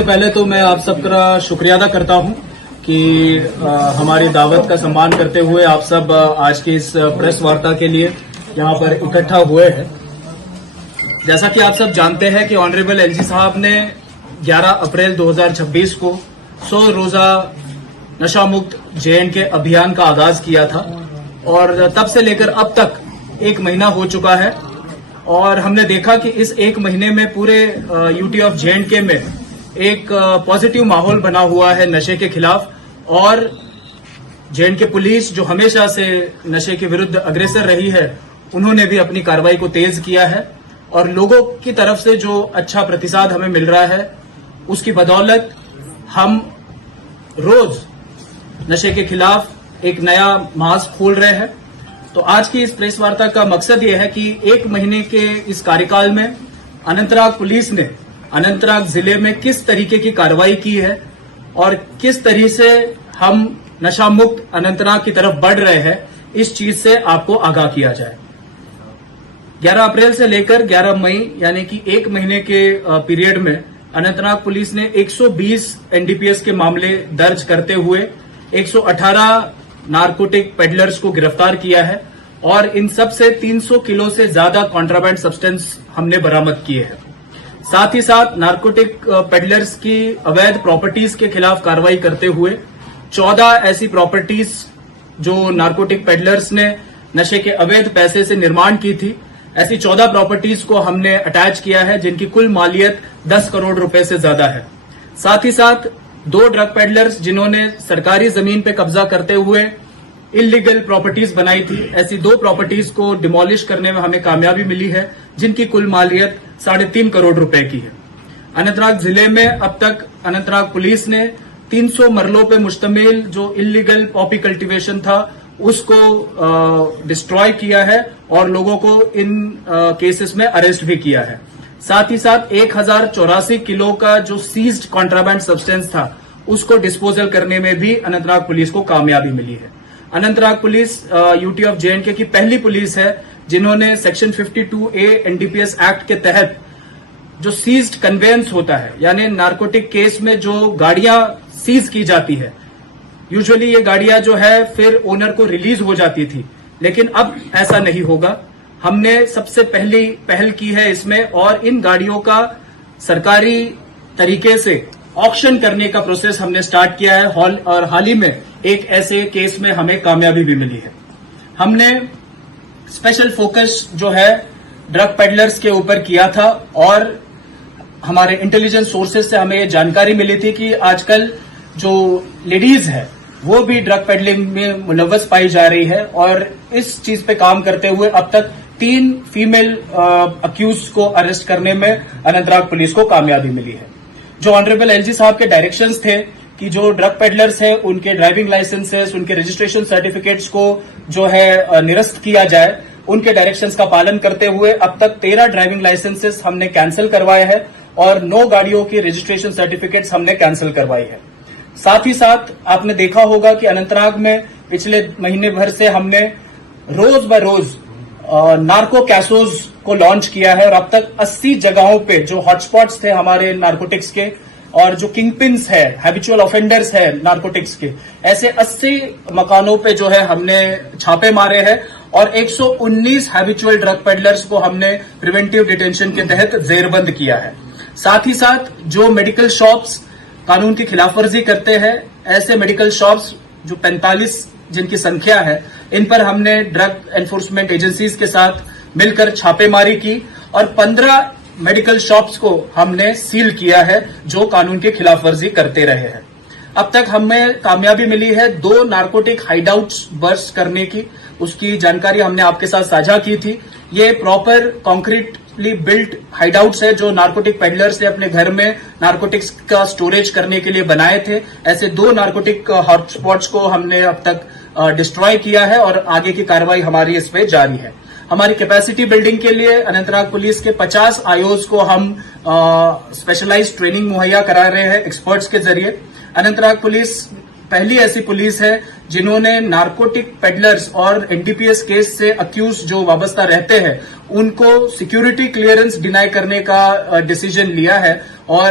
सबसे पहले तो मैं आप सबका शुक्रिया अदा करता हूं कि हमारी दावत का सम्मान करते हुए आप सब आज की इस प्रेस वार्ता के लिए यहां पर इकट्ठा हुए हैं। जैसा कि आप सब जानते हैं कि ऑनरेबल एलजी साहब ने 11 अप्रैल 2026 को 100 रोजा नशा मुक्त J&K अभियान का आगाज किया था और तब से लेकर अब तक 1 महीना हो चुका है और हमने देखा कि इस 1 महीने में पूरे यूटी ऑफ J&K में एक पॉजिटिव माहौल बना हुआ है नशे के खिलाफ और J&K पुलिस जो हमेशा से नशे के विरुद्ध अग्रेसर रही है उन्होंने भी अपनी कार्रवाई को तेज किया है और लोगों की तरफ से जो अच्छा प्रतिसाद हमें मिल रहा है उसकी बदौलत हम रोज नशे के खिलाफ एक नया मास्क खोल रहे हैं। तो आज की इस प्रेस वार्ता का मकसद ये है कि 1 महीने के इस कार्यकाल में अनंतनाग पुलिस ने अनंतनाग जिले में किस तरीके की कार्रवाई की है और किस तरह से हम नशा मुक्त अनंतनाग की तरफ बढ़ रहे हैं, इस चीज से आपको आगाह किया जाए। 11 अप्रैल से लेकर 11 मई यानी कि 1 महीने के पीरियड में अनंतनाग पुलिस ने 120 एनडीपीएस के मामले दर्ज करते हुए 118 नारकोटिक पेडलर्स को गिरफ्तार किया है और इन सब से 300 किलो से ज्यादा कॉन्ट्राबैंड सब्सटेंस हमने बरामद किए हैं। साथ ही साथ नारकोटिक पेडलर्स की अवैध प्रॉपर्टीज के खिलाफ कार्रवाई करते हुए 14 ऐसी प्रॉपर्टीज जो नारकोटिक पेडलर्स ने नशे के अवैध पैसे से निर्माण की थी, ऐसी 14 प्रॉपर्टीज को हमने अटैच किया है जिनकी कुल मालियत 10 करोड़ रुपए से ज्यादा है। साथ ही साथ 2 ड्रग पेडलर्स जिन्होंने सरकारी जमीन पे कब्जा करते हुए इलीगल प्रॉपर्टीज बनाई थी, ऐसी 2 प्रॉपर्टीज को डिमोलिश करने में हमें कामयाबी मिली है जिनकी कुल मालियत 3.5 करोड़ रुपए की है। अनंतनाग जिले में अब तक अनंतनाग पुलिस ने 300 मरलों पे मुश्तमिल जो इलीगल पॉपी कल्टीवेशन था उसको डिस्ट्रॉय किया है और लोगों को इन केसेस में अरेस्ट भी किया है। साथ ही साथ 1084 किलो का जो सीज्ड कॉन्ट्राबैंड सब्सटेंस था उसको डिस्पोजल करने में भी अनंतनाग पुलिस को कामयाबी मिली है। Anantnag police UT of J&K की पहली पुलिस है जिन्होंने सेक्शन 52A एनडीपीएस एक्ट के तहत जो सीज्ड कन्वेंस होता है यानी नारकोटिक केस में जो गाड़ियां सीज की जाती है, यूजुअली ये गाड़ियां जो है फिर ओनर को रिलीज हो जाती थी, लेकिन अब ऐसा नहीं होगा। हमने सबसे पहली पहल की है इसमें और इन गाड़ियों का सरकारी तरीके से ऑक्शन करने का प्रोसेस हमने स्टार्ट किया है और हाल ही में एक ऐसे केस में हमें कामयाबी भी मिली है। हमने स्पेशल फोकस जो है ड्रग पेडलर्स के ऊपर किया था और हमारे इंटेलिजेंस सोर्सेज से हमें ये जानकारी मिली थी कि आजकल जो लेडीज है वो भी ड्रग पेडलिंग में मुलव्वस पाई जा रही है और इस चीज पे काम करते हुए अब तक 3 फीमेल अक्यूज को अरेस्ट करने में अनंतनाग पुलिस को कामयाबी मिली है। जो ऑनरेबल एलजी साहब के डायरेक्शंस थे कि जो ड्रग पेडलर्स हैं उनके ड्राइविंग लाइसेंसेस, उनके रजिस्ट्रेशन सर्टिफिकेट्स को जो है निरस्त किया जाए, उनके डायरेक्शंस का पालन करते हुए अब तक 13 ड्राइविंग लाइसेंसेस हमने कैंसिल करवाए हैं और 9 गाड़ियों की रजिस्ट्रेशन सर्टिफिकेट्स हमने कैंसिल करवाई है। साथ ही साथ आपने देखा होगा कि अनंतनाग में पिछले महीने भर से हमने रोज ब रोज नार्को कैसोज को लॉन्च किया है और अब तक 80 जगहों पे जो हॉटस्पॉट्स थे हमारे नार्कोटिक्स के और जो किंगपिन्स है, हैबिचुअल ऑफेंडर्स है नार्कोटिक्स के, ऐसे 80 मकानों पे जो है हमने छापे मारे हैं और 119 हैबिचुअल ड्रग पेडलर्स को हमने प्रिवेंटिव डिटेंशन के तहत जेरबंद किया है। साथ ही साथ जो मेडिकल शॉप्स कानून की खिलाफवर्जी करते हैं, ऐसे मेडिकल शॉप्स जो 45 जिनकी संख्या है, इन पर हमने ड्रग एनफोर्समेंट एजेंसीज के साथ मिलकर छापेमारी की और 15 मेडिकल शॉप्स को हमने सील किया है जो कानून की खिलाफवर्जी करते रहे हैं। अब तक हमें कामयाबी मिली है 2 नारकोटिक हाइडआउट्स बर्स्ट करने की, उसकी जानकारी हमने आपके साथ साझा की थी। ये प्रॉपर कॉन्क्रीटली बिल्ट हाइडआउट्स है जो नारकोटिक पेडलर्स ने अपने घर में नारकोटिक्स का स्टोरेज करने के लिए बनाए थे। ऐसे 2 नारकोटिक हॉटस्पॉट्स को हमने अब तक डिस्ट्रॉय किया है और आगे की कार्रवाई हमारी इस पे जारी है। हमारी कैपेसिटी बिल्डिंग के लिए अनंतनाग पुलिस के 50 आईओज को हम स्पेशलाइज्ड ट्रेनिंग मुहैया करा रहे हैं एक्सपर्ट्स के जरिए। अनंतनाग पुलिस पहली ऐसी पुलिस है जिन्होंने नारकोटिक पेडलर्स और एनडीपीएस केस से अक्यूज जो वाबस्ता रहते हैं उनको सिक्योरिटी क्लियरेंस डिनाई करने का डिसीजन लिया है और